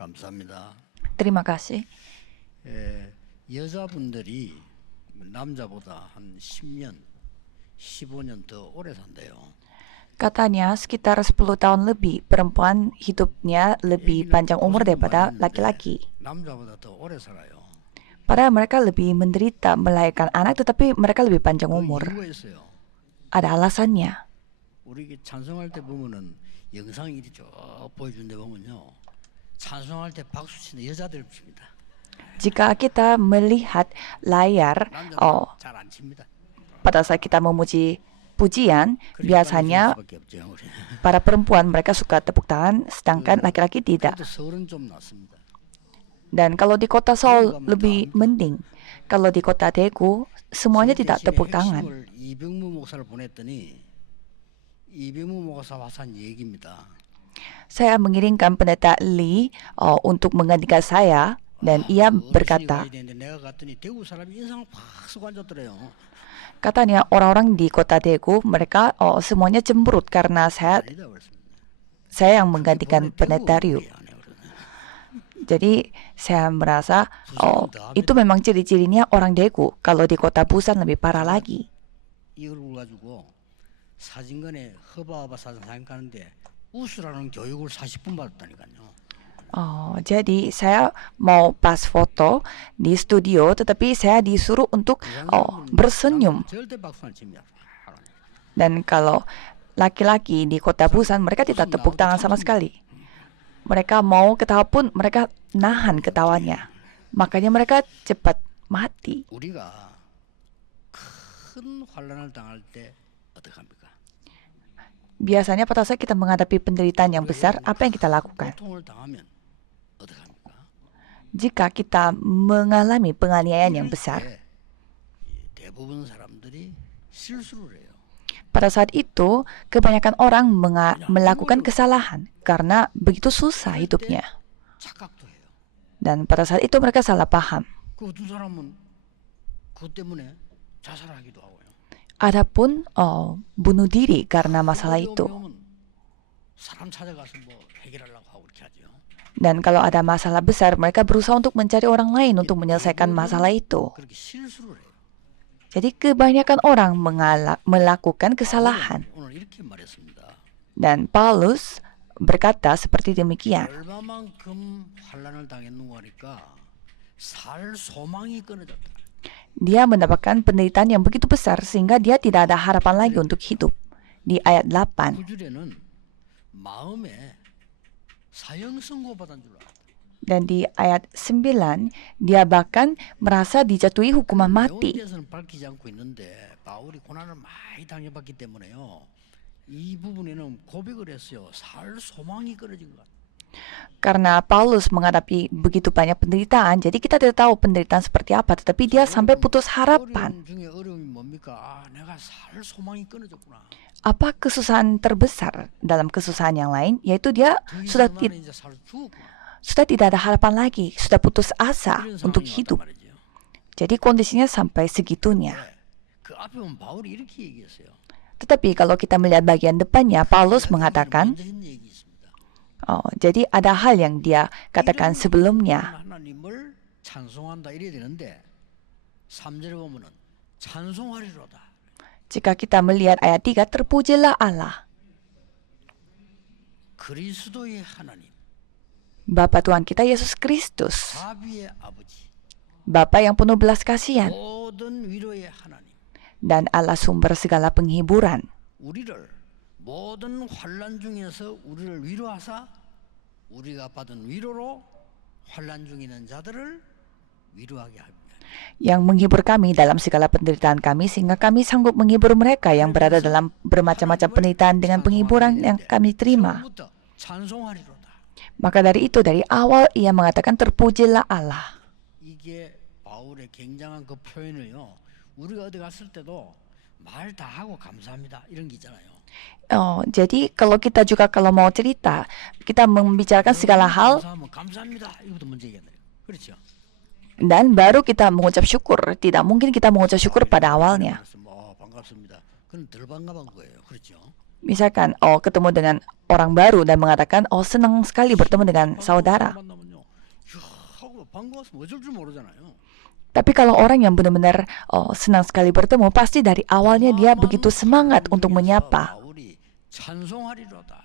감사합니다. Terima kasih. 여자분들이 남자보다 한 10년, 15년 더 오래 산대요. Katanya sekitar 10 tahun lebih perempuan hidupnya lebih panjang umur daripada laki-laki. 남자보다 더 오래 살아요. Padahal mereka lebih menderita melahirkan anak tetapi mereka lebih panjang 그 umur. 이유가 있어요. Ada alasannya. 우리 찬송할 때 보면은 영상이 이리 쭉 보여준데 보면요. 찬송할 때 박수 치는 여자들 칩니다. Jika kita melihat layar, 남자들은 잘 안 칩니다. pada saat kita memuji pujian, biasanya 수밖에 없죠, 우리. para perempuan mereka suka tepuk tangan, sedangkan laki-laki tidak. 그래도 서울은 좀 낫습니다. Dan kalau di kota Seoul lebih mending. Kalau di kota Daegu, semuanya tidak tepuk tangan. 핵심을 이병무 목사를 보냈더니 이병무 목사 와서 한 얘기입니다. Saya mengirimkan pendeta Lee untuk menggantikan saya, dan ia berkata, 내가 갔더니 대구 사람이 인상 확 쓰고 앉았더래요. katanya orang-orang di kota Daegu mereka semuanya cemberut karena 아니다 그랬습니다. saya yang menggantikan pendeta Ryu. Jadi saya merasa itu memang ciri-cirinya orang Daegu. Kalau di kota Busan lebih parah lagi. 이 얼굴 가지고 사진관에 허바허바 사진 가는데 웃으라는 교육을 40분 받았다니까요. Jadi saya mau pas foto di studio, tetapi saya disuruh untuk bersenyum. 절대 박수 안 칩니다. Dan kalau laki-laki di kota Busan, mereka tidak tepuk tangan sama sekali. Mereka mau ketawa pun mereka nahan ketawanya. Makanya mereka cepat mati. 우리가 큰 환란을 당할 때 어떡합니까? Biasanya pada saat kita menghadapi penderitaan yang besar, apa yang kita lakukan? 고통을 당하면 어떡합니까? Jika kita mengalami penganiayaan yang besar, 대부분 사람들이 실수를 해요. pada saat itu kebanyakan orang melakukan kesalahan karena begitu susah hidupnya. 착각도 해요. Dan pada saat itu mereka salah paham. 그 두 사람은 그것 때문에 자살하기도 하고요. Adapun bunuh diri karena masalah itu. 사람 찾아가서 뭐 해결하려고 하고 이렇게 하죠. Dan kalau ada masalah besar, mereka berusaha untuk mencari orang lain untuk menyelesaikan masalah itu. 그렇게 실수를 해요. Jadi kebanyakan orang melakukan kesalahan. 오늘 이렇게 말했습니다. Dan Paulus berkata seperti demikian. 얼마만큼 환란을 당했는가 하니까 살 소망이 끊어졌다. Dia mendapatkan penderitaan yang begitu besar sehingga dia tidak ada harapan lagi untuk hidup. Di ayat 8. 9절에는 마음에 사형 선고받은 줄 알았다. Dan di ayat 9, dia bahkan merasa dijatuhi hukuman mati. 대해서는 밝히지 않고 있는데 바울이 고난을 많이 당해봤기 때문에요. 이 부분에는 고백을 했어요. 살 소망이 끊어진 것. Karena Paulus menghadapi begitu banyak penderitaan, jadi kita tidak tahu penderitaan seperti apa, tetapi dia sampai putus harapan. 어려움 중에 어려움이 뭡니까? 내가 살 소망이 끊어졌구나. Apa kesusahan terbesar dalam kesusahan yang lain? Yaitu dia 더 이상 나는 이제 살 죽었구나. sudah tidak ada harapan lagi, sudah putus asa 이런 untuk 상황이 왔단 hidup. 말이죠. Jadi kondisinya sampai segitunya. 그 앞에 보면 바울이 이렇게 얘기했어요. Tetapi kalau kita melihat bagian depannya, Paulus mengatakan, 먼저 했는 얘기 있습니다. jadi ada hal yang dia katakan sebelumnya. 하나님을 찬송한다 이래야 되는데 3절에 보면은 찬송하리로다. Jika kita melihat ayat 3, terpujilah Allah, 그리스도의 하나님, Bapa Tuhan kita Yesus Kristus, 자비의 아버지, Bapa yang penuh belas kasihan, 모든 위로의 하나님, dan Allah sumber segala penghiburan, 우리를 모든 환난 중에서 우리를 위로하사 우리가 받은 위로로 환난 중에 있는 자들을 위로하게 합니다. yang menghibur kami dalam segala penderitaan kami, sehingga kami sanggup menghibur mereka yang berada dalam bermacam-macam penderitaan dengan penghiburan yang kami terima. 처음부터 찬송하리로다. Maka dari itu, dari awal ia mengatakan terpujilah Allah. 이게 바울의 굉장한 그 표현을요. 우리가 어디 갔을 때도 말 다 하고 감사합니다. 이런 게 있잖아요. Jadi kalau kita juga kalau mau cerita, kita membicarakan segala hal 감사하면 감사합니다. 이것도 먼저 얘기해요. 그렇죠? dan baru kita mengucap syukur. Tidak mungkin kita mengucap syukur pada awalnya. 반갑습니다. 그건 덜 반가운 거예요. 그렇죠? Misalkan ketemu dengan orang baru dan mengatakan senang sekali bertemu dengan saudara. 만나면요. 반가웠으면 어쩔 줄 모르잖아요. Tapi kalau orang yang benar-benar senang sekali bertemu, pasti dari awalnya dia begitu semangat untuk menyapa. 바울이 찬송하리로다.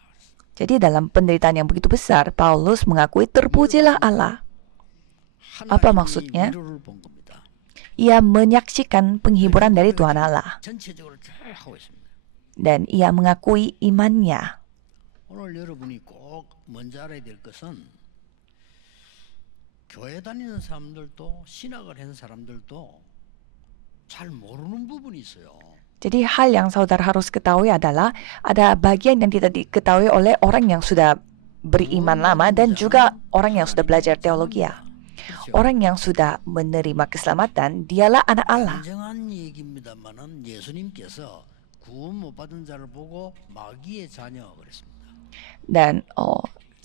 Jadi dalam penderitaan yang begitu besar, Paulus mengakui terpujilah Allah. Apa 하나님이 maksudnya? 위로를 본 겁니다. Ia menyaksikan penghiburan dari Tuhan Allah. 전체적으로 쭉 하고 있습니다. Dan ia mengakui imannya. 오늘 여러분이 꼭 먼저 알아야 될 것은 교회 다니는 사람들도 신학을 한 사람들도 잘 모르는 부분이 있어요. Jadi hal yang saudara harus ketahui adalah ada bagian yang tidak diketahui oleh orang yang sudah beriman lama dan juga orang yang sudah belajar teologi. Orang yang sudah menerima keselamatan, dialah anak Allah. 인정한 얘기입니다만은 예수님께서 구원 못 받은 자를 보고 마귀의 자녀 그랬습니다. Dan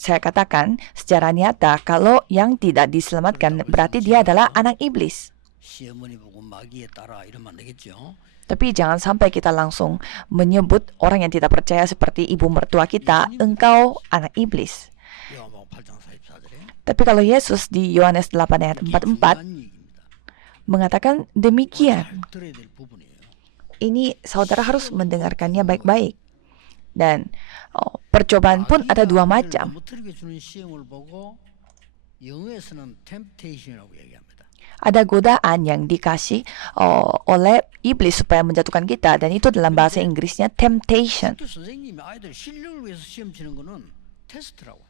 saya katakan secara nyata kalau yang tidak diselamatkan berarti dia adalah anak iblis. 시어머니 보고 마귀에 따라 이러면 안 되겠죠. Tapi jangan sampai kita langsung menyebut orang yang tidak percaya seperti ibu mertua kita, engkau anak iblis. 요한복음 8장 44절에 Tapi kalau Yesus di Yohanes 8 ayat 44 mengatakan demikian, 들어야 될 부분이에요. ini saudara harus mendengarkannya baik-baik. Dan percobaan pun ada dua macam. 넘어뜨리게 주는 시험을 보고 영어에서는 temptation이라고 얘기합니다. Ada godaan yang dikasih oleh iblis supaya menjatuhkan kita, dan itu dalam bahasa Inggrisnya temptation. 학교 선생님이 아이들 실력을 위해서 시험 치는 거는 테스트라고.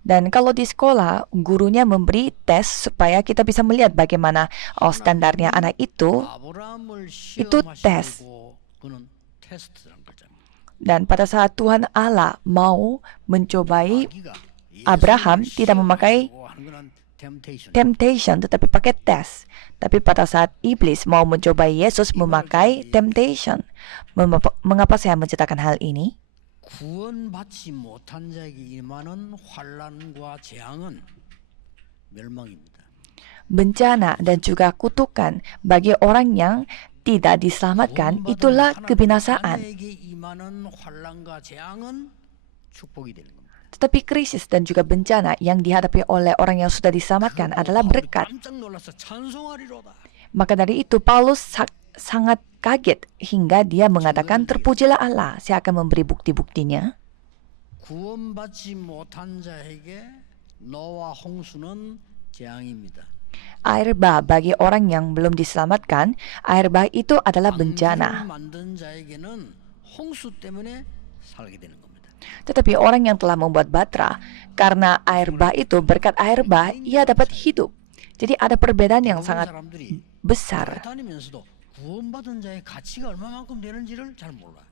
Dan kalau di sekolah, gurunya memberi tes supaya kita bisa melihat bagaimana standarnya anak itu. 아브라함을 itu tes. 시험하시고 그는 테스트라는 거잖아요. Dan pada saat Tuhan Allah mau mencobai 마귀가 Abraham, 예수님을 tidak memakai 시험하시고 하는 거는 temptation. temptation tetapi pakai tes. Tapi pada saat iblis mau mencobai Yesus memakai temptation. Mengapa saya menceritakan hal ini? 구원받지 못한 자에게 임하는 환난과 재앙은 멸망입니다. Bencana dan juga kutukan bagi orang yang tidak diselamatkan itulah kebinasaan. 자녀에게 임하는 환난과 재앙은 축복이 되는 겁니다. Tetapi krisis dan juga bencana yang dihadapi oleh orang yang sudah diselamatkan adalah berkat. 깜짝 놀라서 찬송하리로다. Maka dari itu Paulus sangat kaget hingga dia mengatakan terpujilah Allah, saya akan memberi bukti-buktinya. 구원받지 못한 자에게 노아 홍수는 재앙입니다. Air bah bagi orang yang belum diselamatkan, air bah itu adalah bencana. 방주를 만든 자에게는 홍수 때문에 살게 되는 겁니다. Tetapi orang yang telah membuat batra, karena air bah itu, berkat air bah, ia dapat hidup. Jadi ada perbedaan yang sangat 사람들이 besar. 다니면서도 구원받은 자의 가치가 얼마만큼 되는지를 잘 몰라.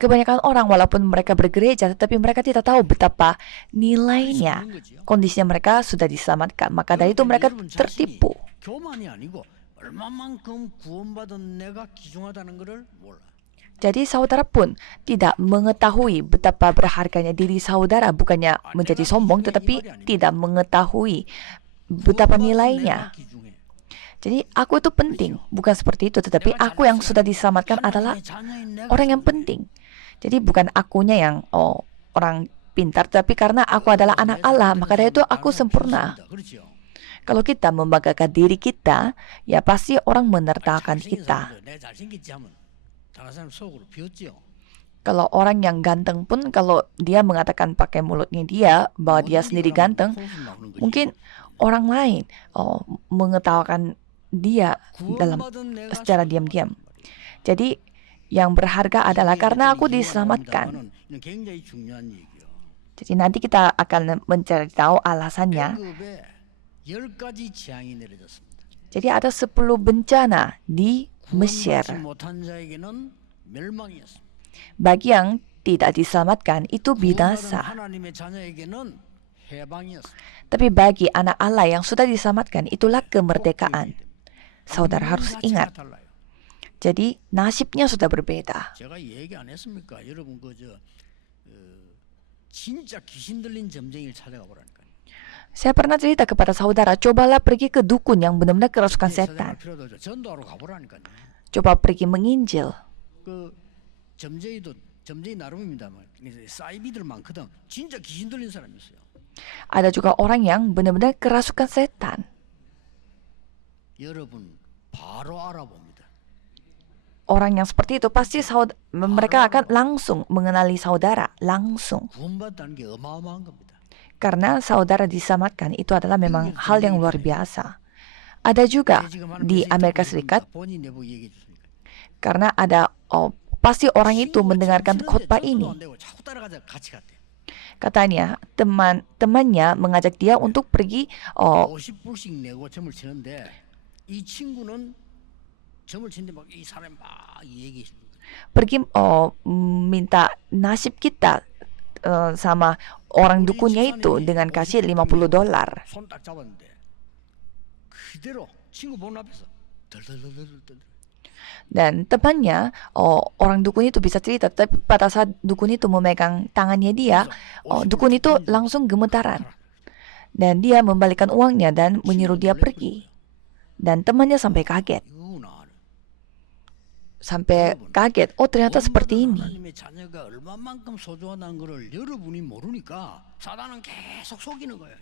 Kebanyakan orang walaupun mereka bergereja, tetapi mereka tidak tahu betapa nilainya. Kondisinya mereka sudah diselamatkan, maka dari itu mereka tertipu. 교만이 아니고 얼마만큼 구원받은 내가 귀중하다는 것을 몰라. Jadi saudara pun tidak mengetahui betapa berharganya diri saudara, bukannya menjadi sombong, tetapi tidak mengetahui betapa nilainya. Jadi aku itu penting, bukan seperti itu, tetapi aku yang sudah diselamatkan adalah orang yang penting. Jadi bukan akunya yang orang pintar, tapi karena aku adalah anak Allah, maka dari itu aku sempurna. Kalau kita membanggakan diri kita, ya pasti orang menertawakan kita. Kalau orang yang ganteng pun, kalau dia mengatakan pakai mulutnya dia bahwa dia sendiri ganteng, mungkin orang lain mengetawakan dia secara diam-diam. Jadi yang berharga adalah karena aku diselamatkan. Jadi nanti kita akan mencari tahu alasannya. Jadi ada 10 bencana di Mesir. Bagi yang tidak diselamatkan itu binasa. Tapi bagi anak Allah yang sudah diselamatkan itulah kemerdekaan. Saudara harus ingat. Jadi nasibnya sudah berbeda. 제가 얘기 안 했습니까? 여러분 진짜 귀신 들린 점쟁이를 찾아가 보라니까요. Saya pernah cerita kepada saudara, cobalah pergi ke dukun yang benar-benar kerasukan setan. 전도하러 가보라니까요. Coba pergi menginjil. 그 점쟁이 나름입니다만 사이비들 많거든. 진짜 귀신 들린 사람이 있어요. Ada juga orang yang benar-benar kerasukan setan. 여러분 바로 알아봅니다. Orang yang seperti itu pasti mereka akan langsung mengenali saudara, langsung. 구원받다는 게 어마어마한 겁니다. Karena saudara diselamatkan itu adalah memang hal yang luar biasa. Ada juga di Amerika Serikat, 본인 내부 얘기해 주시니까. karena ada pasti orang itu mendengarkan khotbah ini. 자꾸 따라가자 같이 갔대. Katanya temannya mengajak dia untuk pergi 50불씩 내고 점을 치는데 이 친구는 점을 치는데 막 이 사람이 막 얘기해 주는 거예요. pergi minta nasib kita sama orang dukunnya itu dengan kasih $50. 손 딱 잡았는데 그대로 친구 보는 앞에서 덜덜덜덜덜. Dan temannya, orang dukun itu bisa cerita, tapi pada saat dukun itu memegang tangannya dia, dukun itu langsung gemetaran. Dan dia membalikan uangnya dan menyuruh dia pergi. Dan temannya sampai kaget. Sampai kaget, oh ternyata seperti ini. 하나님의 자녀가 얼마만큼 소중하다는 것을 여러분이 모르니까 사단은 계속 속이는 거예요.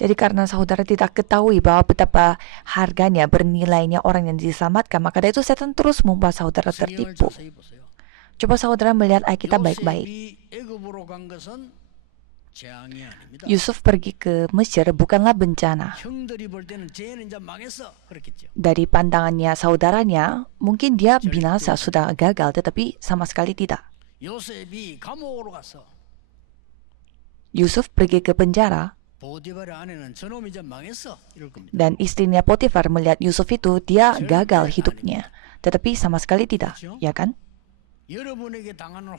Jadi karena saudara tidak ketahui bahwa betapa harganya, bernilainya orang yang diselamatkan, maka dari itu setan terus membuat saudara 성경을 tertipu. 자세히 보세요. Coba saudara melihat Alkitab baik-baik. 요셉이 애굽으로 간 것은 재앙이 아닙니다. Yusuf pergi ke Mesir bukanlah bencana. 형들이 볼 때는 쟤는 이제 망했어 그렇겠죠. Dari pandangannya saudaranya, mungkin dia binasa, sudah gagal, tetapi sama sekali tidak. 요셉이 감옥으로 갔어. Yusuf pergi ke penjara, 보디발의 아내는 저놈이 이제 망했어 이럴 겁니다. dan istrinya Potifar melihat Yusuf itu, dia gagal hidupnya. Tetapi sama sekali tidak, ya kan? 여러분에게 당하는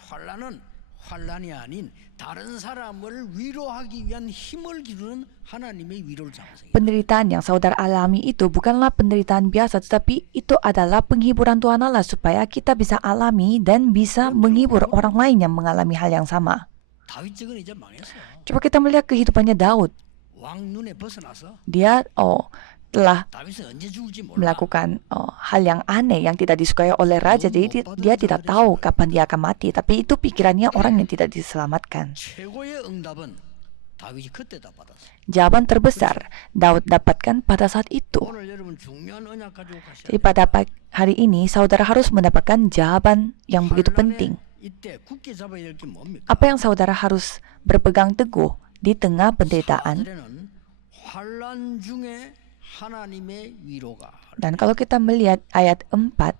환란이 아닌 다른 사람을 위로하기 위한 힘을 기르는 하나님의 위로를 장성해. Penderitaan yang saudara alami itu bukanlah penderitaan biasa, tetapi itu adalah penghiburan Tuhan Allah supaya kita bisa alami dan bisa menghibur orang lain yang mengalami hal yang sama. 다윗 적은 이제 망했어. Coba kita melihat kehidupannya Daud. 왕 눈에 벗어나서 Dia telah 다윗은 언제 죽을지 몰라. melakukan hal yang aneh yang tidak disukai oleh raja. Jadi dia tidak tahu kapan dia akan mati. Tapi itu pikirannya orang yang tidak diselamatkan. 최고의 응답은 다윗이 그때다 받았어. Jawaban terbesar Daud dapatkan pada saat itu. 오늘 여러분 중요한 언약 가지고 가셔야 Jadi pada hari ini saudara harus mendapatkan jawaban yang begitu penting. 이때 굳게 잡아야 될 게 뭡니까? Apa yang saudara harus berpegang teguh di tengah penderitaan? 사절에는 환란 중에 하나님의 위로가. Dan kalau kita melihat ayat 4,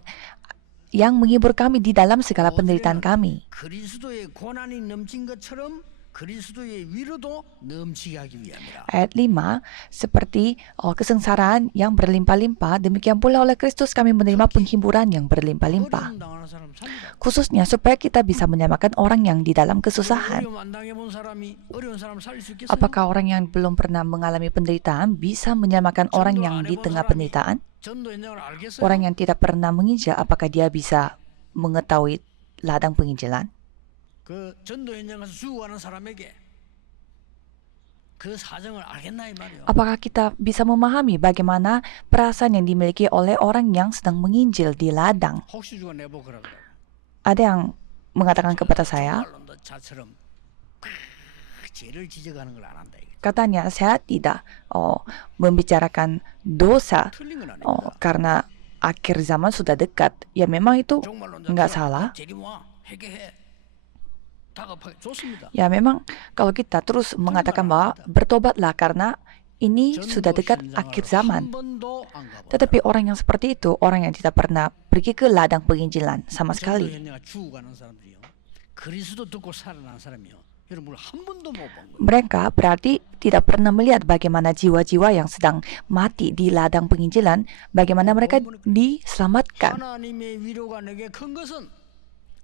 yang menghibur kami di dalam segala penderitaan kami. 그리스도의 고난이 넘친 것처럼 그리스도의 위로도 넘치게 하기 위함이라. Ayat 5, seperti kesengsaraan yang berlimpah-limpah, demikian pula oleh Kristus kami menerima penghiburan yang berlimpah-limpah. 어려움 당하는 사람 살리라. Khususnya supaya kita bisa menyelamatkan orang yang di dalam kesusahan. 어려움 안 당해본 사람이 어려운 사람 살릴 수 있겠어요? Apakah orang yang belum pernah mengalami penderitaan bisa menyelamatkan orang yang di tengah penderitaan? 전도 현장을 알겠어요? Orang yang tidak pernah menginjil, apakah dia bisa mengetahui ladang penginjilan? 그 전도 현장에서 죽어가는 사람에게 그 사정을 알겠나 이 말이요. Apakah kita bisa memahami bagaimana perasaan yang dimiliki oleh orang yang sedang menginjil di ladang? 혹시 죽어 내보 그러더라고. Ada yang mengatakan kepada saya, 정말로 너 자처럼 죄를 지적하는 걸 안 한다 이게. katanya saya tidak membicarakan dosa 틀린 건 아닙니다. karena akhir zaman sudah dekat. Ya memang itu 정말로 nggak salah. 재림 와 회개해. 다급하게 좋습니다. Ya memang kalau kita terus mengatakan bahwa bertobatlah karena ini sudah dekat akhir zaman. 한 번도 안 가봐. Tetapi orang yang seperti itu, orang yang tidak pernah pergi ke ladang penginjilan sama sekali. 전도 현장에 죽어가는 사람들이요. 그리스도 듣고 살아난 사람이요. 여러분 한 번도 못 본 거예요. Mereka berarti tidak pernah melihat bagaimana jiwa-jiwa yang sedang mati di ladang penginjilan, bagaimana mereka diselamatkan. 하나님의 위로가 내게 큰 것은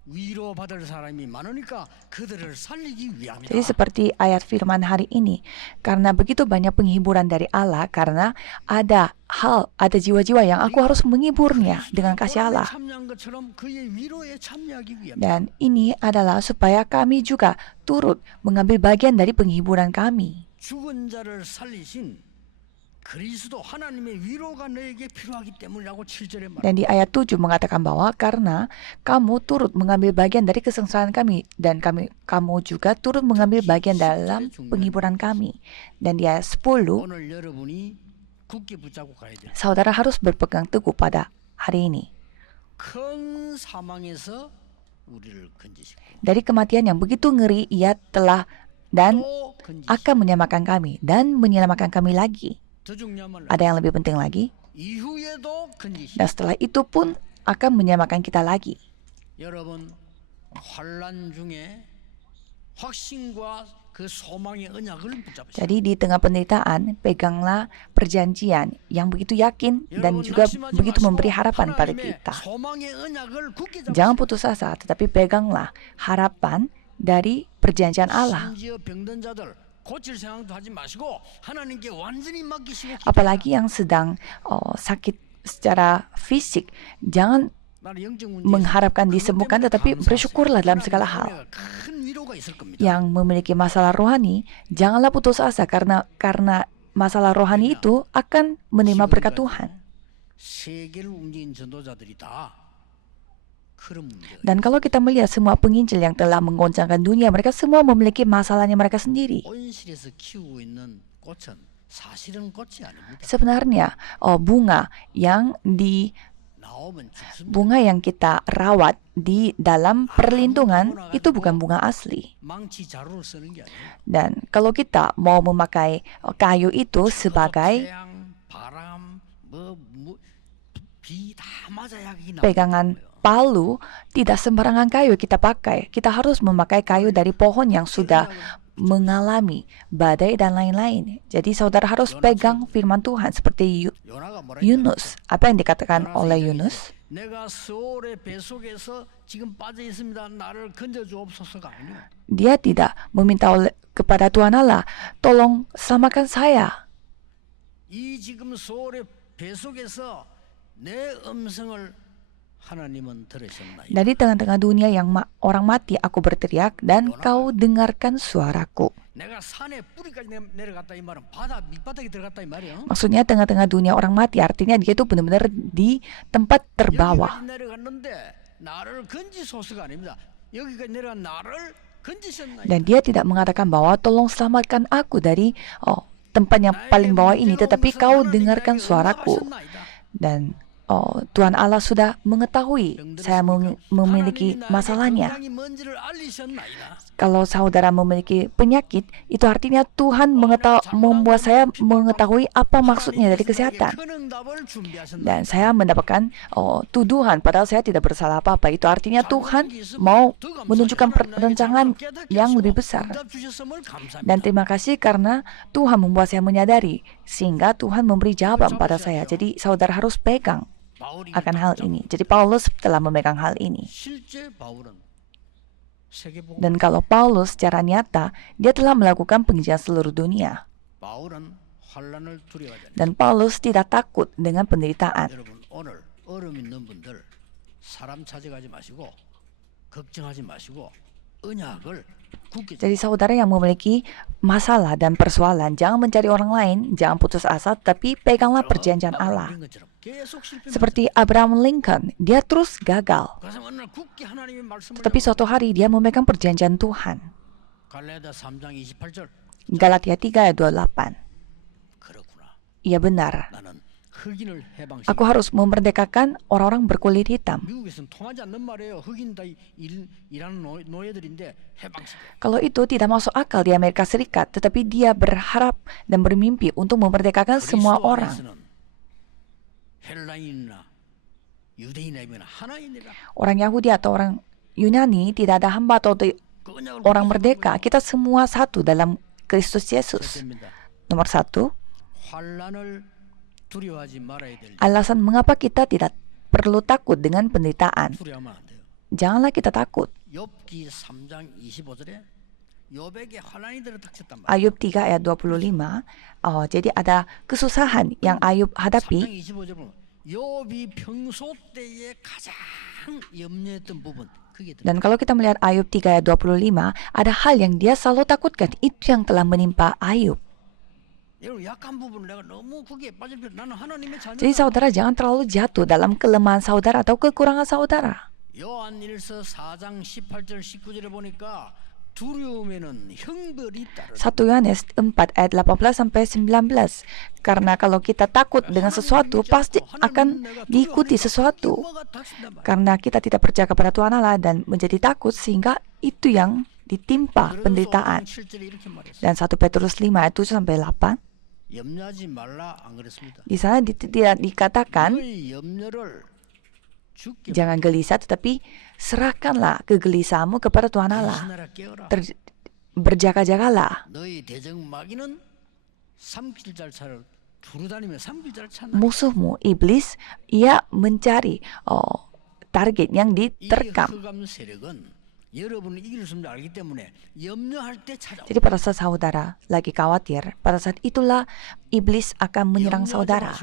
위로받을 사람이 많으니까 그들을 살리기 위함이다. Jadi seperti ayat firman hari ini, karena begitu banyak penghiburan dari Allah, karena ada jiwa-jiwa yang aku harus menghiburnya dengan kasih Allah. 참여한 것처럼 그의 위로에 참여하기 위함이다. Dan ini adalah supaya kami juga turut mengambil bagian dari penghiburan kami. 죽은 자를 살리신 그리스도 하나님의 위로가 너에게 필요하기 때문이라고 7절에 말합니다. Dan di ayat 7 mengatakan bahwa karena kamu turut mengambil bagian dari kesengsaraan kami, dan kamu juga turut mengambil bagian dalam penghiburan kami. Dan di ayat 10, 오늘 여러분이 굳게 붙잡고 가야 돼. Saudara harus berpegang teguh pada hari ini. 큰 사망에서 우리를 건지시고 Dari kematian yang begitu ngeri, ia telah dan 또 건지시고 akan menyelamatkan kami dan menyelamatkan kami lagi. 더 중요한 말 Ada yang lebih penting lagi, 이후에도 건지시고 dan setelah itu pun akan menyelamatkan kita lagi. 여러분 환난 중에 확신과 그 소망의 언약을 붙잡으시고 Jadi di tengah penderitaan, peganglah perjanjian yang begitu yakin dan juga begitu memberi harapan pada kita. 소망의 언약을 굳게 Jangan 잡으시고 putus asa, tetapi peganglah harapan dari perjanjian Allah. 심지어 병든 자들 고칠 생각도 하지 마시고 하나님께 완전히 맡기시고 Apalagi yang sedang sakit secara fisik, jangan 나는 영적 문제 mengharapkan disembuhkan, tetapi bersyukurlah dalam segala hal. 큰 위로가 있을 겁니다. Yang memiliki masalah rohani, janganlah putus asa karena masalah rohani itu akan menerima berkat Tuhan. 세계를 움직인 전도자들이 다 그런 문제가 Dan kalau kita melihat semua penginjil yang telah menggoncangkan dunia, mereka semua memiliki masalahnya mereka sendiri. 온실에서 키우고 있는 꽃은 사실은 꽃이 아닙니다. Sebenarnya bunga yang 나오면 죽습니다. bunga yang kita rawat di dalam perlindungan itu bukan bunga asli. 망치 자루를 쓰는 게 아니에요. Dan kalau kita mau memakai kayu itu sebagai 태양, 바람, 비 다 맞아야 이게 pegangan palu, tidak sembarangan kayu kita pakai. Kita harus memakai kayu dari pohon yang sudah mengalami badai dan lain-lain. Jadi saudara harus pegang firman Tuhan seperti 요나가 뭐라 Yunus. Apa yang dikatakan oleh Yunus? 내가 스올의 뱃속에서 지금 빠져 있습니다. 나를 건져 주옵소서가 아니에요. Dia tidak meminta kepada Tuhan Allah, tolong selamatkan saya. 이 지금 스올의 뱃속에서 내 음성을 하나님은 들으셨나이다. Dari tengah-tengah dunia yang orang mati, aku berteriak dan kau dengarkan suaraku. 내가 산에 뿌리까지 내려갔다 이 말은 바다 밑바닥에 들어갔다 이 말이에요. Maksudnya tengah-tengah dunia orang mati, artinya dia itu benar-benar di tempat terbawah. 여기까지 내려갔는데 나를 건지소서가 아닙니다. 여기까지 내려간 나를 건지셨나이다. Dan dia tidak mengatakan bahwa tolong selamatkan aku dari tempat yang paling bawah ini, tetapi kau dengarkan suaraku. Dan Tuhan Allah sudah mengetahui saya memiliki masalahnya. Kalau saudara memiliki penyakit, itu artinya Tuhan membuat saya mengetahui apa maksudnya dari kesehatan. Dan saya mendapatkan tuduhan padahal saya tidak bersalah apa-apa. Itu artinya Tuhan mau menunjukkan perencanaan yang lebih besar. Dan terima kasih karena Tuhan membuat saya menyadari, sehingga Tuhan memberi jawaban pada saya. Jadi saudara harus pegang akan hal ini. Jadi Paulus telah memegang hal ini. Dan kalau Paulus secara nyata, dia telah melakukan penginjilan seluruh dunia. Dan Paulus tidak takut dengan penderitaan. Jadi saudara yang memiliki masalah dan persoalan, jangan mencari orang lain, jangan putus asa, tapi peganglah perjanjian Allah. Seperti Abraham Lincoln, dia terus gagal. Tetapi suatu hari dia memegang perjanjian Tuhan. Galatia 3 ayat 28. Iya benar. Aku harus memerdekakan orang-orang berkulit hitam. Kalau itu tidak masuk akal di Amerika Serikat, tetapi dia berharap dan bermimpi untuk memerdekakan semua orang. Orang Yahudi atau orang Yunani tidak ada hamba atau orang merdeka. Kita semua satu dalam Kristus Yesus. Nomor 1, alasan mengapa kita tidak perlu takut dengan penderitaan. Janganlah kita takut. Ayub 3 ayat 25. Jadi ada kesusahan yang Ayub hadapi. Dan kalau kita melihat Ayub 3 ayat 25, ada hal yang dia selalu takutkan. Itu yang telah menimpa Ayub. Jadi saudara jangan terlalu jatuh dalam kelemahan saudara atau kekurangan saudara. 두려움에는 형벌이 따르다. 1 Yohanes 4 ayat 18 sampai 19. Karena kalau kita takut dengan sesuatu, pasti akan diikuti sesuatu. Karena kita tidak percaya kepada Tuhan Allah dan menjadi takut, sehingga itu yang ditimpa penderitaan. Dan 1 Petrus 5 ayat 7 sampai 8. 염려하지 말라 안 그랬습니다. Di sana tidak dikatakan 너희 염려를 주께 jangan gelisah, tetapi serahkanlah kegelisahanmu kepada Tuhan Allah. 대신하라 깨어라. Berjaga-jagalah. 너희 대적 마귀는 삼킬잘차를 두루다니며 삼킬잘을 찾나. Musuhmu iblis, ia mencari target yang 이 diterkam. 흑암 세력은 여러분이 이길 수 없는 줄 알기 때문에 염려할 때 찾아오. Jadi pada saat saudara lagi khawatir, pada saat itulah iblis akan menyerang saudara.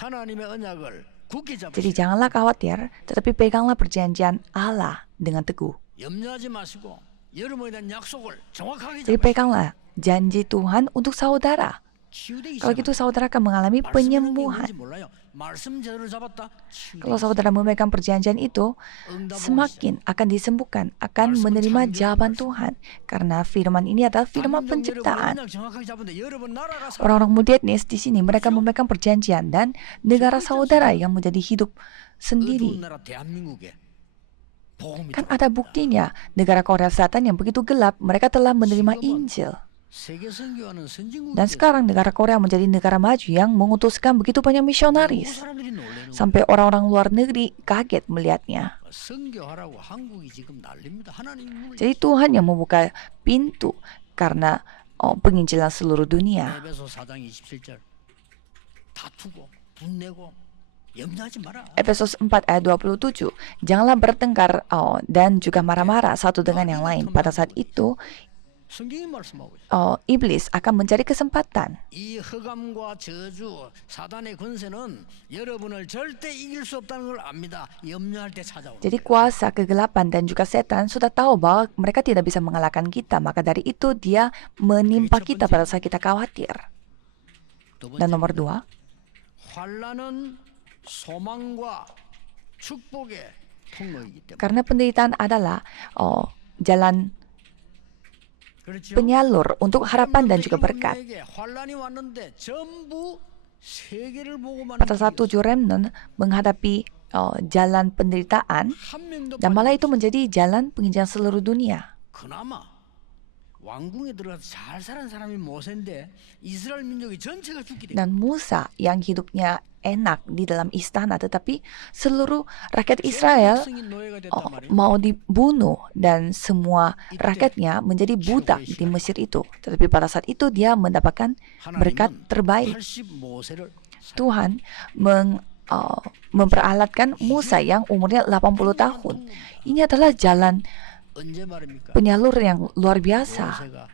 하나님의 언약을 굳게 Jadi 잡으시고 janganlah khawatir, tetapi peganglah perjanjian Allah dengan teguh. 염려하지 마시고 여러분에 대한 약속을 정확하게 Jadi 잡으시고 peganglah janji Tuhan untuk saudara. 치유되기 Kalau gitu saudara akan mengalami penyembuhan. 말씀 제대로 잡았다. Kalau saudara memegang perjanjian itu, semakin akan disembuhkan, akan menerima jawaban Tuhan. Karena firman ini adalah firman penciptaan. Orang-orang Modernis di sini, mereka memegang perjanjian dan negara saudara yang menjadi hidup sendiri. Kan ada buktinya, negara Korea Selatan yang begitu gelap, mereka telah menerima Injil. Dan sekarang negara Korea menjadi negara maju yang mengutuskan begitu banyak misionaris. Sampai orang-orang luar negeri kaget melihatnya. Jadi Tuhan yang membuka pintu karena penginjilan seluruh dunia. Efesus 4 ayat 27. Janganlah bertengkar dan juga marah-marah satu dengan yang lain. Pada saat itu iblis akan mencari kesempatan. 이 흑암과 저주, 사단의 권세는 여러분을 절대 이길 수 없다는 걸 압니다. 염려할 때 찾아옵니다. Jadi kuasa kegelapan dan juga setan sudah tahu bahwa mereka tidak bisa mengalahkan kita. Maka dari itu dia menimpa kita pada saat kita khawatir. Dan nomor 2, 환난은 소망과 축복의 통로이기 때문에. karena penderitaan adalah jalan 그렇죠? penyalur untuk harapan dan juga berkat. 환난이 왔는데 전부 세계를 보고만 Pada saat 7 remnant menghadapi jalan penderitaan, 한 명도 dan malah itu menjadi jalan penginjilan seluruh dunia. 그나마 왕궁에 들어가서 잘 사는 사람이 모세인데 이스라엘 민족이 전체가 죽게 돼. Dan Musa yang hidupnya enak di dalam istana, tetapi seluruh rakyat Israel mau dibunuh dan semua rakyatnya menjadi budak di Mesir itu. Tetapi pada saat itu dia mendapatkan berkat terbaik. Tuhan memperalatkan Musa yang umurnya 80 tahun. Ini adalah jalan 언제 말입니까? penyalur yang luar biasa. 모세가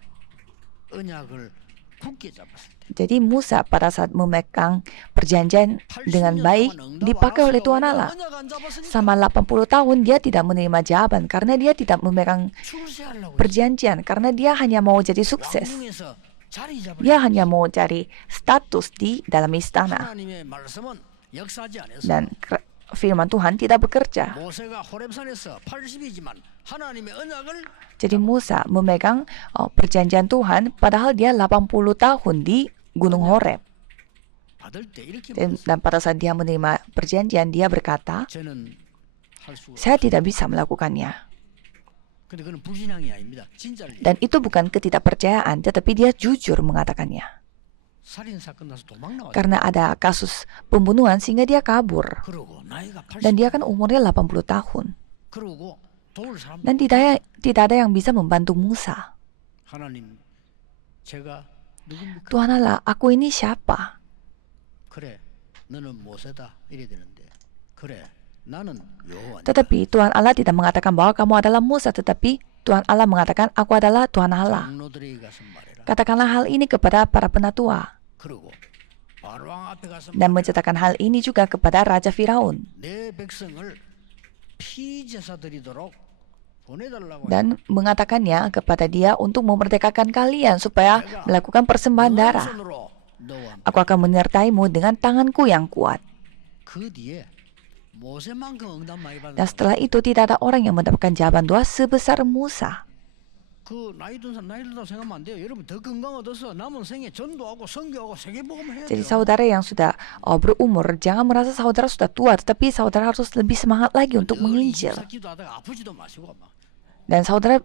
언약을 굳게 잡았을 때. Jadi Musa pada saat memegang perjanjian dengan baik dipakai oleh Tuhan Allah. Selama 80 tahun dia tidak menerima jawaban karena dia tidak memegang perjanjian, karena dia hanya mau jadi sukses. 왕궁에서 자리 잡을 Dia hanya mau cari status di dalam istana. 하나님의 말씀은 역사하지 않았어. Dan firman Tuhan tidak bekerja. 모세가 호렙산에서 80이지만 하나님의 언약을 Jadi Musa memegang perjanjian Tuhan padahal dia 80 tahun di Gunung Horeb. 받을 때 이렇게 Dan pada saat dia menerima perjanjian, dia berkata, 저는 할 수. saya tidak bisa melakukannya. 근데 그는 불신앙이 아닙니다. 진짜를. Dan itu bukan ketidakpercayaan, tetapi dia jujur mengatakannya. 살인 사건 나서 도망 나왔. Karena ada kasus pembunuhan sehingga dia kabur. 그러고 나이가 80. Dan dia kan umurnya 80 tahun. 그러고 도울 사람. Dan tidak ada yang bisa membantu Musa. 하나님, 제가 누굽니까? Tuhan Allah, aku ini siapa? 그래, 너는 모세다 이래 되는데. 그래, 나는 여호와다. Tetapi Tuhan Allah tidak mengatakan bahwa kamu adalah Musa, tetapi Tuhan Allah mengatakan aku adalah Tuhan Allah. 장로들에게 가서 말해라. Katakanlah hal ini kepada para penatua. 그러고 바로왕 앞에 가서 Dan menceritakan hal ini juga kepada Raja Firaun. 내 백성을 피제사 드리도록 보내달라고. Dan mengatakannya kepada dia untuk memerdekakan kalian supaya melakukan persembahan darah. 손으로 너와 Aku akan menyertaimu dengan tanganku yang kuat. 그 뒤에 모세만큼 응답 많이 받은 Dan setelah itu tidak ada orang yang mendapatkan jawaban doa sebesar Musa. 그 나이 들다고 생각하면 안 돼요. 여러분 더 건강 얻어서 남은 생에 전도하고 선교하고 세계복음 해야 Jadi 돼요. saudara yang sudah berumur, jangan merasa saudara sudah tua, tetapi saudara harus lebih semangat lagi untuk 늘 menginjil. 24 기도하다가 아프지도 마시고 막. Dan saudara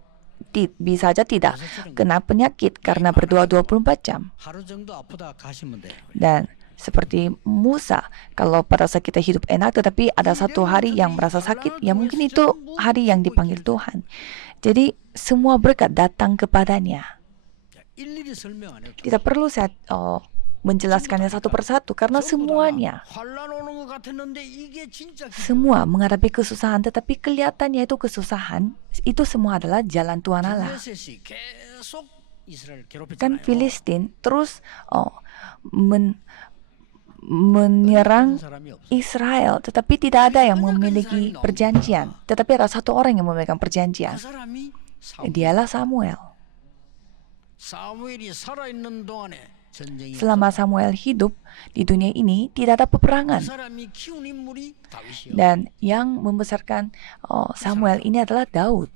bisa saja tidak kena penyakit karena berdoa 24 jam. 하루 정도 아프다 가시면 돼요. Dan seperti Musa, kalau pada saat kita hidup enak tetapi ada satu hari yang merasa sakit, ya mungkin itu hari yang dipanggil Tuhan. Jadi semua berkat datang kepadanya. 일일이 설명 안 해요. Tidak perlu saya menjelaskannya satu persatu karena semuanya 환란 오는 것 같았는데 이게 진짜 semua menghadapi kesusahan, tetapi kelihatannya itu kesusahan itu semua adalah jalan Tuhan Allah. 블레셋이 계속 이스라엘 Kan 괴롭혔잖아요. Filistin terus menyerang 사람이 없어. Israel, tetapi tidak ada yang memiliki perjanjian. Tetapi ada satu orang yang memegang perjanjian. 그 사람이 사무엘. Dialah Samuel. 사무엘이 살아있는 동안에 전쟁이 Selama Samuel hidup di dunia ini, tidak ada 그 peperangan. 사람이 키운 인물이 다윗이요. Dan yang membesarkan Samuel ini adalah Daud.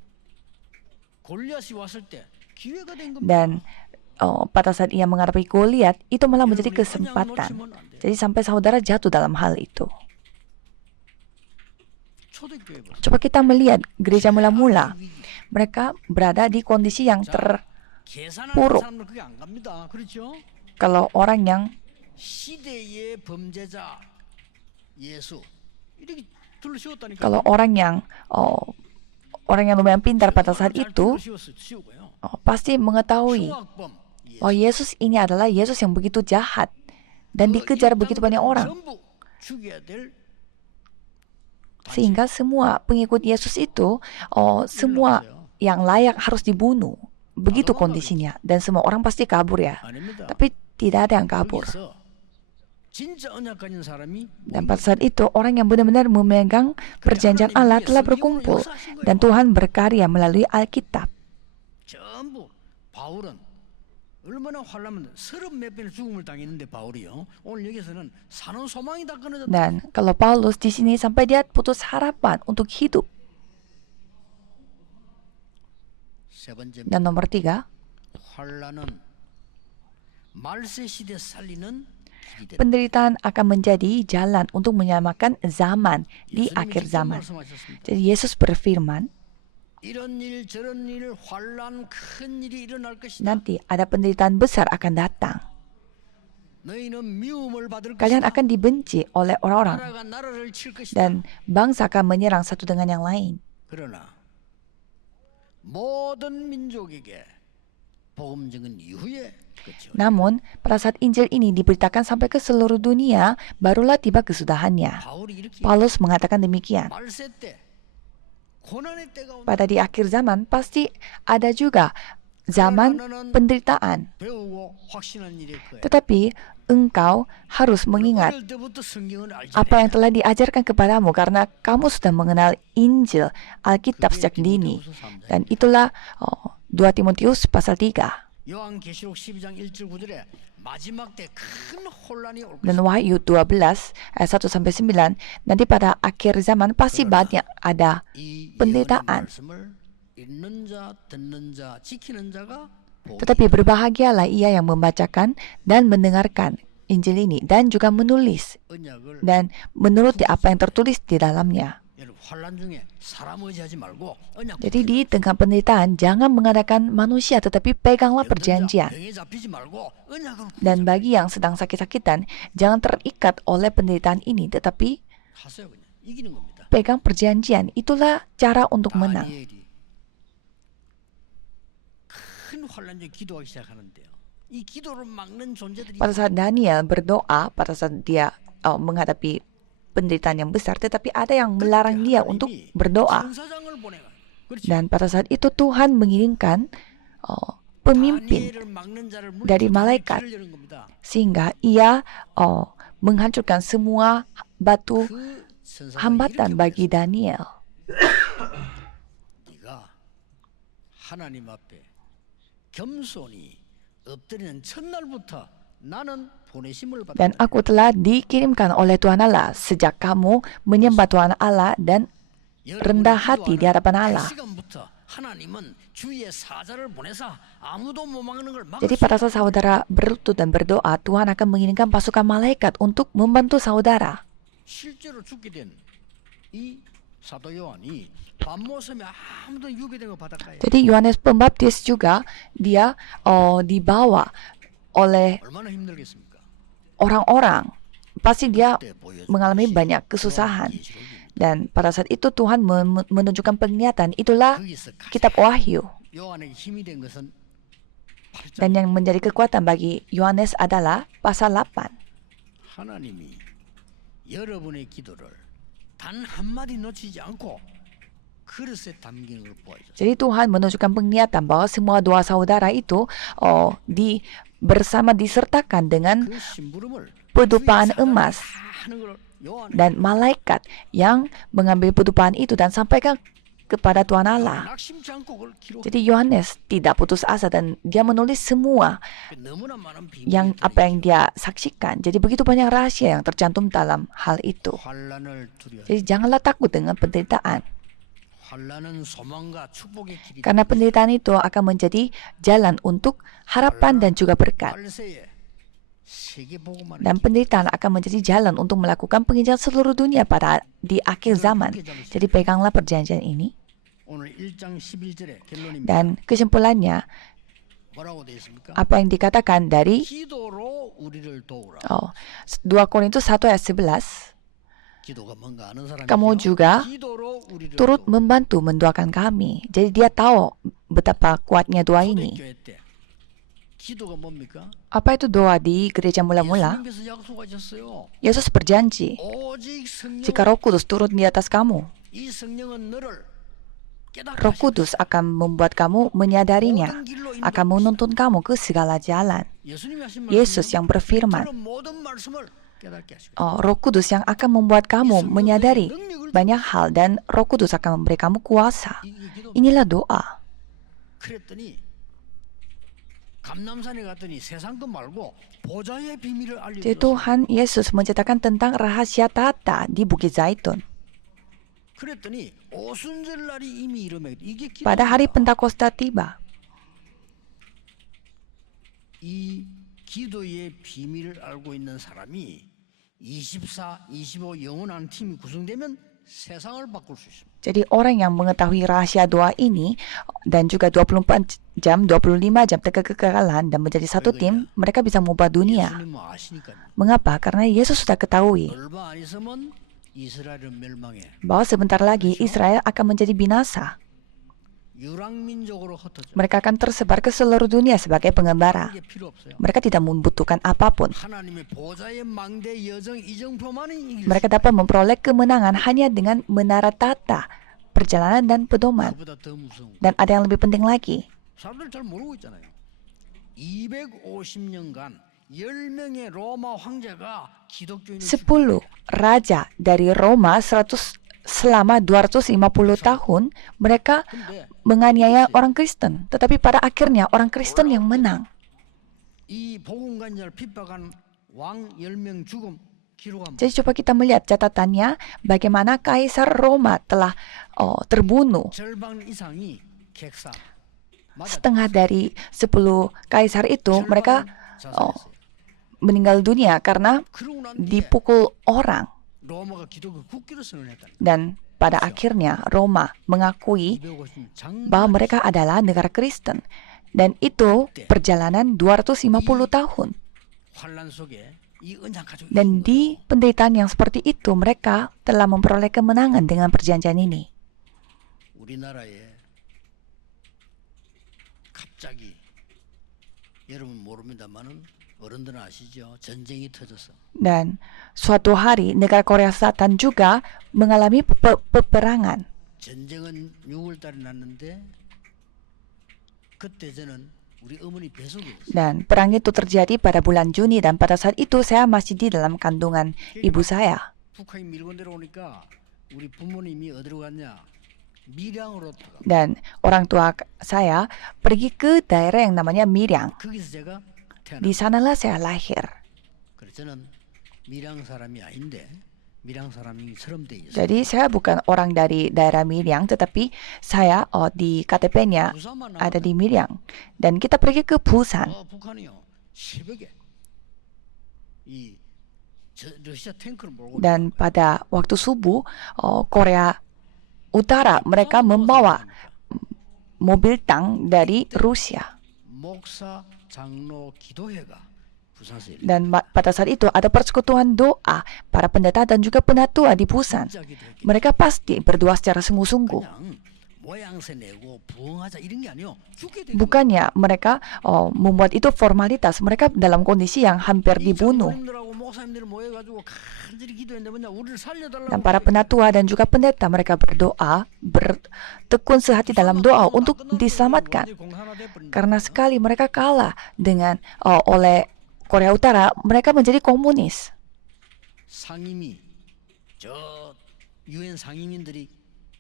골리앗이 왔을 때 기회가 된 겁니다. Dan pada saat ia menghadapi Goliat, itu malah menjadi kesempatan. Jadi sampai saudara jatuh dalam hal itu. 초대교회 보세요. Coba kita melihat gereja mula-mula. Mereka berada di kondisi yang 계산하는 buruk. 사람들 그게 안 갑니다. 그렇죠? Kalau orang yang 시대의 범죄자 예수 이렇게 둘러씌웠다니까. kalau orang yang lumayan pintar pada saat itu pasti mengetahui 흉악범 oh Yesus ini adalah Yesus yang begitu jahat dan dikejar begitu banyak orang, 전부 죽여야 될 sehingga semua pengikut Yesus itu semua yang layak harus dibunuh. Begitu kondisinya, dan semua orang pasti kabur ya. 아닙니다. Tapi tidak ada yang kabur. 여기서 진짜 언약 가진 사람이 Dan pada saat itu orang yang benar-benar memegang perjanjian Allah telah berkumpul dan Tuhan berkarya melalui Alkitab. 전부 바울은 얼마나 환란하면 30몇 번의 죽음을 당했는데 바울이요. 오늘 여기서는 사는 소망이 다 끊어졌다. Dan kalau Paulus di sini sampai dia putus harapan untuk hidup. 세 번째 Dan nomor 3, 환란은 말세 시대 살리는 길이 되다. penderitaan akan menjadi jalan untuk menyelamatkan zaman di 예수님이 akhir 직접 zaman. 말씀하셨습니다. Jadi Yesus berfirman, 이런 일 저런 일 환란 큰 일이 일어날 것이다. nanti ada penderitaan besar akan datang. 너희는 미움을 받을 Kalian 것이다. akan dibenci oleh orang-orang 나라가 나라를 칠 것이다. dan bangsa akan menyerang satu dengan yang lain. 그러나 모든 민족에게 복음 증은 이후에 끝이 온다. Namun, pada saat Injil ini diberitakan sampai ke seluruh dunia, barulah tiba kesudahannya. 바울이 이렇게 Paulus mengatakan demikian. 말세 때 고난의 때가 온다. Pada di akhir zaman pasti ada juga zaman penderitaan. 배우고 확신한 일이 그거야. Tetapi engkau harus mengingat 어릴 때부터 성경을 알지. apa yang telah diajarkan kepadamu karena kamu sudah mengenal Injil, Alkitab sejak dini. Dan itulah 2 Timotius pasal 3. 요한계시록 12장 1절 9절에 마지막 때 큰 혼란이 올 Dan 것이다. Wahyu 12 ayat 1-9, nanti pada akhir zaman pasti banyak ada 이 예언의 penderitaan. 말씀을 읽는 자, 듣는 자, 지키는 자가 복이 Tetapi berbahagialah ia yang membacakan dan mendengarkan Injil ini dan juga menulis 언약을 dan menuruti apa yang tertulis di dalamnya. 여러분 환란 중에 사람 의지하지 말고 언약 Jadi di tengah penderitaan jangan mengadakan manusia tetapi peganglah perjanjian. 병에 잡히지 말고 언약으로 Dan bagi yang sedang sakit-sakitan jangan terikat oleh penderitaan ini tetapi 하세요 그냥 이기는 겁니다. pegang perjanjian. Itulah cara untuk menang. 다니엘이 큰 환란 중에 기도하기 시작하는데요. 이 기도를 막는 존재들이 Pada saat Daniel berdoa, pada saat dia menghadapi penderitaan yang besar, tetapi ada yang melarang dia untuk berdoa. 천사장을 보내가. 그렇죠. Dan pada saat itu Tuhan mengirimkan pemimpin 다니엘을 막는 자를 dari 물리쳐 malaikat. 길을 여는 겁니다. sehingga ia menghancurkan semua batu 그 천사가 hambatan 이렇게 bagi Daniel. 네가 하나님 앞에 겸손히 엎드리는 첫날부터 나는 보내심을 Dan 받았다. aku telah dikirimkan oleh Tuhan Allah sejak kamu menyembah Tuhan Allah dan rendah hati di hadapan Allah. 그 시간부터 하나님은 주의 사자를 보내사 아무도 못 막는 걸 Jadi pada saat saudara berlutut dan berdoa, Tuhan akan mengirimkan pasukan malaikat untuk membantu saudara. 실제로 죽게 된 이 사도 요한이 밤모섬에 아무도 유배된 거 바닷가에 Jadi Yohanes Pembaptis juga dia dibawa oleh 얼마나 힘들겠습니까? orang-orang. Pasti dia 그때 보여준 mengalami 것이 banyak kesusahan. 요한계시록입니다. Dan pada saat itu Tuhan menunjukkan penglihatan. Itulah 거기서 kitab Wahyu. 요한에게 힘이 된 것은 Dan 8장 yang menjadi kekuatan bagi Yohanes adalah pasal 8. 하나님이 여러분의 기도를 단 한마디 놓치지 않고 그릇에 담기는 걸 보여줬어요. Jadi Tuhan menunjukkan penglihatan bahwa semua doa saudara itu bersama disertakan dengan 그 심부름을 pedupaan 주의 사자가 emas 다 하는 걸 요한에게 dan malaikat yang mengambil pedupaan itu dan sampaikan kepada Tuhan Allah. 낙심치 않고 그걸 기록. Jadi Yohanes tidak putus asa dan dia menulis semua 너무나 많은 yang 비밀이 apa yang dia saksikan. Jadi begitu banyak rahasia yang tercantum dalam hal itu. 환란을 두려워. Jadi janganlah takut dengan penderitaan. 환란은 소망과 축복의 길이. Karena penderitaan itu akan menjadi jalan untuk harapan dan juga berkat. 말세에 세계 복음만을 Dan penderitaan akan menjadi jalan untuk melakukan penginjilan seluruh dunia di akhir zaman. Jadi peganglah perjanjian ini. 오늘 1장 11절에 결론입니다. Dan kesimpulannya, 뭐라고 되어 있습니까? apa yang dikatakan dari 기도로 우리를 도우라. 2 Korintus 1 ayat 11, 기도가 뭔가 아는 사람이 kamu juga 기도로 우리를 turut 도우라. membantu mendoakan kami. Jadi dia tahu betapa kuatnya doa ini. 초대교회 때 기도가 뭡니까? Apa itu doa di gereja mula-mula? 예수님께서 약속하셨어요. Yesus berjanji, 오직 성령, jika Roh Kudus turun di atas kamu, 이 성령은 너를 깨닫게 Roh Kudus akan membuat kamu menyadarinya, 모든 길로 akan menuntun kamu ke segala jalan. 예수님이 하신 Yesus 말씀은 yang berfirman, 들은 모든 말씀을 깨닫게 하시고 Roh Kudus yang akan membuat kamu menyadari banyak hal dan Roh Kudus akan memberi kamu kuasa. 이게 기도. Inilah doa. 그랬더니 감남산에 갔더니 세상 것 말고 보좌의 비밀을 Jadi 알려줬어요. Tuhan Yesus menceritakan tentang rahasia tata di Bukit Zaitun. 그랬더니 오순절 날이 이미 이르매 이게 Pada hari 기도입니다. Pentakosta tiba. 이 기도의 비밀을 알고 있는 사람이 24, 25 영원한 팀이 구성되면 세상을 바꿀 수 있습니다. Jadi orang yang mengetahui rahasia doa ini dan juga 24 jam, 25 jam kekekalan dan menjadi satu tim, mereka bisa mengubah dunia. 예수님은 아시니까요. Mengapa? Karena Yesus sudah ketahui 얼마 안 있으면 이스라엘은 멸망해 bahwa sebentar lagi Israel akan menjadi binasa. 유랑민족으로 흩어져. Mereka akan tersebar ke seluruh dunia sebagai pengembara. 이게 필요 없어요. Mereka tidak membutuhkan apapun. 하나님의 보좌의 망대 여정 이정표만이 이길 수 Mereka dapat memperoleh kemenangan hanya dengan menara tata, perjalanan dan pedoman. 그보다 더 무서운 거. Dan ada yang lebih penting lagi. 사람들 잘 모르고 있잖아요. 250년간 10명의 로마 황제가 기독교인을 10 raja dari Roma selama 250 tahun mereka 근데 menganiaya orang Kristen. Tetapi pada akhirnya orang Kristen yang menang. 이 복음관자를 핍박한 왕 10명 죽음 기록한 Jadi coba kita melihat catatannya bagaimana Kaisar Roma telah terbunuh. 절반 이상이 객사. 맞아. Setengah dari 10 kaisar itu mereka 자살했어요. meninggal dunia karena 그러고 난 뒤에 dipukul orang. 로마가 기독교 국기를 선언했다. Dan pada akhirnya Roma mengakui 250년 bahwa 장관 mereka adalah negara Kristen. Dan itu perjalanan 250 tahun. 환란 속에 이 언약 가지고 Dan di penderitaan yang seperti itu mereka telah memperoleh kemenangan dengan perjanjian ini. 우리나라에 갑자기 여러분 모릅니다만은 어른들은 아시죠? 전쟁이 터져서 Dan suatu hari negara Korea Selatan juga mengalami peperangan. 전쟁은 6월 달에 났는데 그때 저는 우리 어머니 뱃속에 있었어요. Dan perang itu terjadi pada bulan Juni dan pada saat itu saya masih di dalam kandungan ibu saya. 북한이 밀고 내려오니까 우리 부모님이 어디로 갔냐? 밀양으로 들어가. Dan orang tua saya pergi ke daerah yang namanya Miryang. 거기서 제가 Di 태어났어요. sanalah saya lahir. 그래서 저는 밀양 사람이 아닌데 밀양 사람이처럼 돼 있어. Jadi saya bukan orang dari daerah Miryang, tetapi saya di KTP-nya 부산만 ada 나가면 di Miryang. Dan kita pergi ke Busan. 북한이요 새벽에 이 러시아 탱크를 몰고 Dan pada waktu subuh, Korea Utara mereka membawa mobil tank dari Rusia. 목사 장로 기도회가 부산에서 열린 Dan pada saat itu ada persekutuan doa para pendeta dan juga penatua di Busan. 진짜 기도했기 Mereka pasti berdoa secara sungguh-sungguh. 그냥 모양새 내고 부흥하자 이런 게 아니요 죽게 된 Bukannya mereka membuat itu formalitas. Mereka dalam kondisi yang hampir dibunuh. 장로님들하고 목사님들 모여가지고 간절히 기도했는데 뭐냐 우리를 살려달라고 Dan para penatua dan juga pendeta mereka berdoa, bertekun sehati dalam doa untuk diselamatkan. Karena sekali mereka kalah dengan oleh Korea Utara, mereka menjadi komunis. 상임위 저 유엔 상임인들이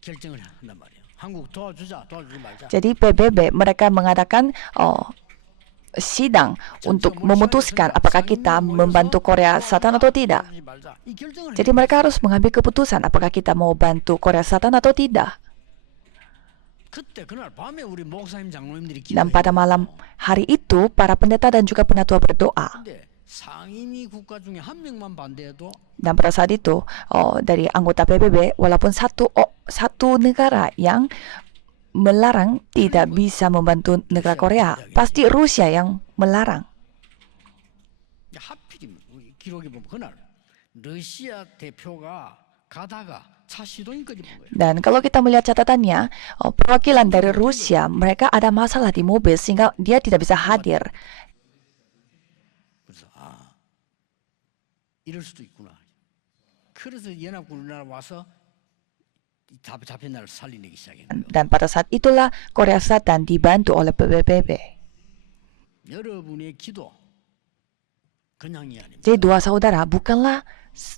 결정을 한단 말이에요. 한국 도와주지 말자. Jadi PBB mereka mengadakan sidang untuk memutuskan apakah kita membantu Korea Selatan atau tidak. 이 결정을 Jadi mereka harus mengambil keputusan apakah kita mau bantu Korea Selatan atau tidak. 그때 그날 밤에 우리 목사님 장로님들이 Dan pada malam hari itu para pendeta dan juga penatua berdoa. 근데 상임위 국가 중에 한 명만 반대해도 Dan pada saat itu dari anggota PBB walaupun satu negara yang melarang tidak bisa membantu negara Korea, pasti Rusia yang melarang. 하필이면 우리 기록에 보면 그날 러시아 대표가 가다가 차 시동인까지 본 거예요. Dan kalau kita melihat catatannya, perwakilan dari Rusia mereka ada masalah di mobil sehingga dia tidak bisa hadir. 그래서 이럴 수도 있구나. 그래서 연합군 우리나라 와서 잡힌 나라를 살리내기 시작한 거예요. Dan pada saat itulah Korea Selatan dibantu oleh PBB. 여러분의 기도 그냥이 아닙니다. Jadi dua saudara bukanlah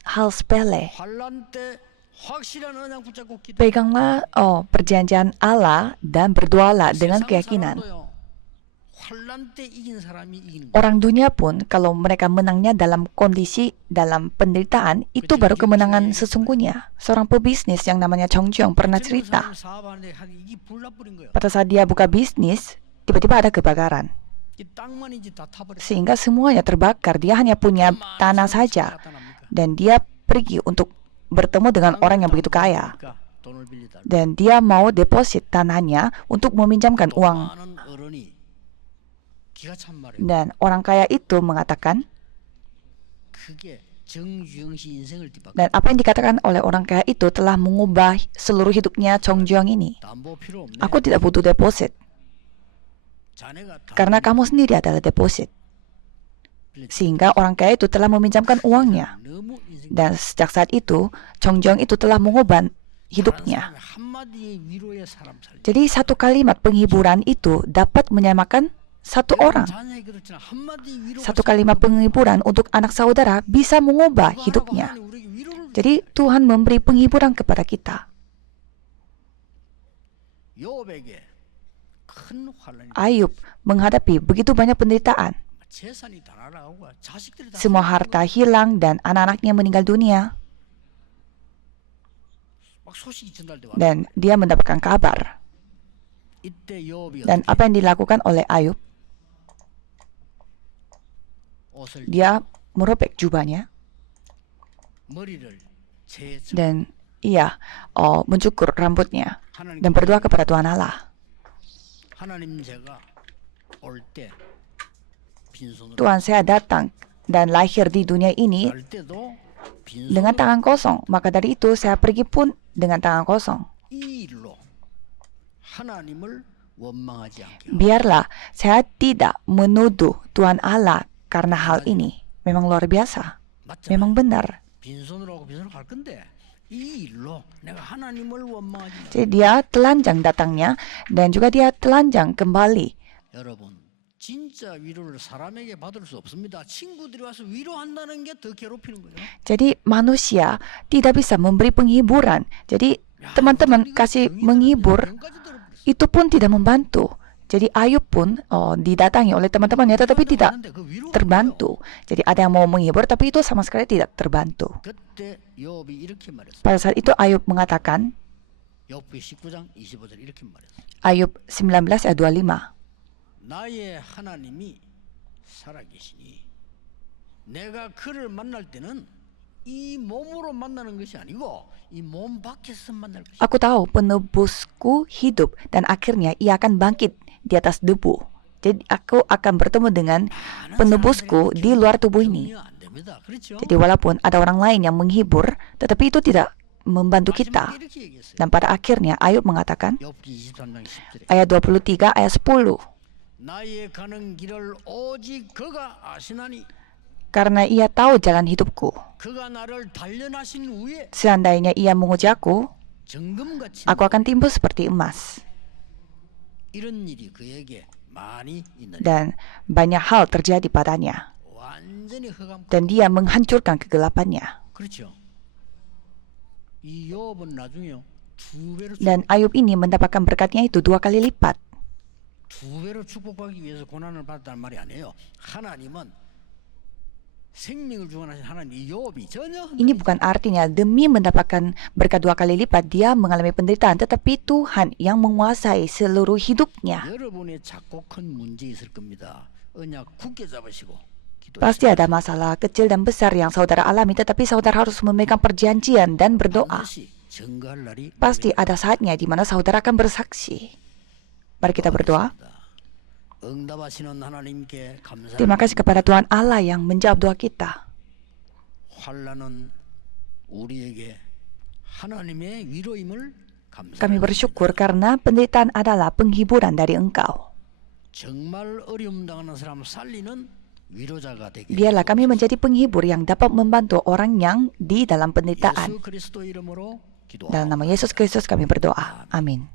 hal sepele. 환란 때 확실한 언약 붙잡고 기도. Peganglah perjanjian Allah dan berdoalah dengan keyakinan. 환란 때 이긴 사람이 이기는 거예요. Orang dunia pun kalau mereka menangnya dalam kondisi dalam penderitaan, itu baru kemenangan sesungguhnya. Seorang pebisnis yang namanya Chong Jung pernah cerita, 사업하는데 이게 불나버린 거예요. pada saat dia buka bisnis, tiba-tiba ada kebakaran. 이 땅만인지 다 타버렸어요. Sehingga semuanya terbakar, dia hanya punya tanah saja. Dan dia pergi untuk bertemu dengan orang yang begitu kaya. 돈을 빌리달라. Dan dia mau deposit tanahnya untuk meminjamkan uang. 많은 어른이 기가 찬 말이에요. Dan orang kaya itu mengatakan, 그게 정주영 씨 인생을 뒤바꿔. dan apa yang dikatakan oleh orang kaya itu telah mengubah seluruh hidupnya Chong Jung ini. 담보 필요 없네. Aku tidak butuh deposit, 자네가 다 karena kamu sendiri adalah deposit. Sehingga orang kaya itu telah meminjamkan uangnya. 너무 인생 Dan sejak saat itu, Chong Jung itu telah mengubah hidupnya. 한마디의 위로의 사람 살리. Jadi satu kalimat penghiburan itu dapat menyamakan satu orang. 자녀에게 그렇지만 한마디 위로가 Satu kalimat penghiburan untuk anak saudara bisa mengubah hidupnya. 하나님 우리에게 위로를 Jadi Tuhan memberi penghiburan kepada kita. 요백에 큰 환란이 Ayub menghadapi begitu banyak penderitaan. 재산이 다 날아가고 자식들이 다 Semua harta hilang dan anak-anaknya meninggal dunia. 막 소식이 전달돼 왔다. Dan dia mendapatkan kabar. 이때 요업이 Dan apa yang dilakukan oleh Ayub? 옷을 Dia merobek jubahnya 머리를 제쳐 dan ia mencukur rambutnya 하나님 dan berdoa kepada Tuhan Allah. 하나님 제가 올 때 빈손으로 Tuhan, saya datang dan lahir di dunia ini 갈 때도 dengan 빈손으로 tangan kosong. Maka dari itu saya pergi pun dengan tangan kosong. 이 일로 하나님을 원망하지 않게 하고 Biarlah saya tidak menuduh Tuhan Allah karena hal ini. Memang luar biasa. 맞잖아요. Memang benar. 빈손으로 하고 빈손으로 갈 건데 이 일로 내가 하나님을 원망하지 않게 Jadi dia telanjang datangnya dan juga dia telanjang kembali. 여러분 진짜 위로를 사람에게 받을 수 없습니다. 친구들이 와서 위로한다는 게 더 괴롭히는 거예요. Jadi manusia tidak bisa memberi penghiburan. Jadi teman-teman kasih menghibur 병까지 들어버렸어요. itu pun tidak membantu. Jadi Ayub pun didatangi oleh teman-temannya tetapi tidak 왔는데 그 위로가 terbantu. Jadi ada yang mau menghibur tapi itu sama sekali tidak terbantu. 뭐예요? 그때 욥이 이렇게 말했어요. Pada saat itu Ayub mengatakan, 욥기 19장 25절 이렇게 말했어요. Ayub 19 ayat 25. 나의 하나님이 살아계시니 내가 그를 만날 때는 이 몸으로 만나는 것이 아니고 이 몸 밖에서 만날 것이다. Aku tahu penebusku hidup dan akhirnya ia akan bangkit di atas debu. Jadi aku akan bertemu dengan penebusku di luar tubuh ini. 안 됩니다. 그렇죠? Jadi walaupun ada orang lain yang menghibur, tetapi itu tidak membantu 마지막에 kita. 이렇게 얘기했어요. Dan pada akhirnya Ayub mengatakan, 욥기 23장 10절에 ayat 23 ayat 10. 나의 가는 길을 오직 그가 아시나니 Karena ia tahu jalan hidupku. 그가 나를 단련하신 후에 Seandainya ia menguji aku 정금같이 akan timbul seperti emas. 이런 일이 그에게 많이 있는 Dan banyak hal terjadi padanya. 완전히 흑암. Dan dia menghancurkan kegelapannya. 그렇죠. 이 욥은 나중에요 두 배로 Dan Ayub ini mendapatkan berkatnya itu 2 kali lipat. 두 배로 축복받기 위해서 고난을 받았다는 말이 아니에요. 하나님은 생명을 주관하신 하나님 이 욥이 전혀 Ini bukan artinya demi mendapatkan berkat 2 kali lipat dia mengalami penderitaan, tetapi Tuhan yang menguasai seluruh hidupnya. 여러분의 작고 큰 문제 있을 겁니다. 언약 굳게 잡으시고 Pasti ada masalah kecil dan besar yang saudara alami, tetapi saudara harus memegang perjanjian dan berdoa. 반드시 증거할 날이 Pasti ada saatnya di mana saudara akan bersaksi. Mari kita berdoa. 응답하시는 하나님께 감사합니다. Terima kasih kepada Tuhan Allah yang menjawab doa kita. 환난은 우리에게 하나님의 위로임을 Kami 감사합니다. bersyukur karena penderitaan adalah penghiburan dari Engkau. 정말 어려움 당하는 사람 살리는 위로자가 되게 Biarlah kami menjadi penghibur yang dapat membantu orang yang di dalam penderitaan. 예수 그리스도 이름으로 기도합니다. Dalam nama Yesus Kristus kami berdoa. Amin.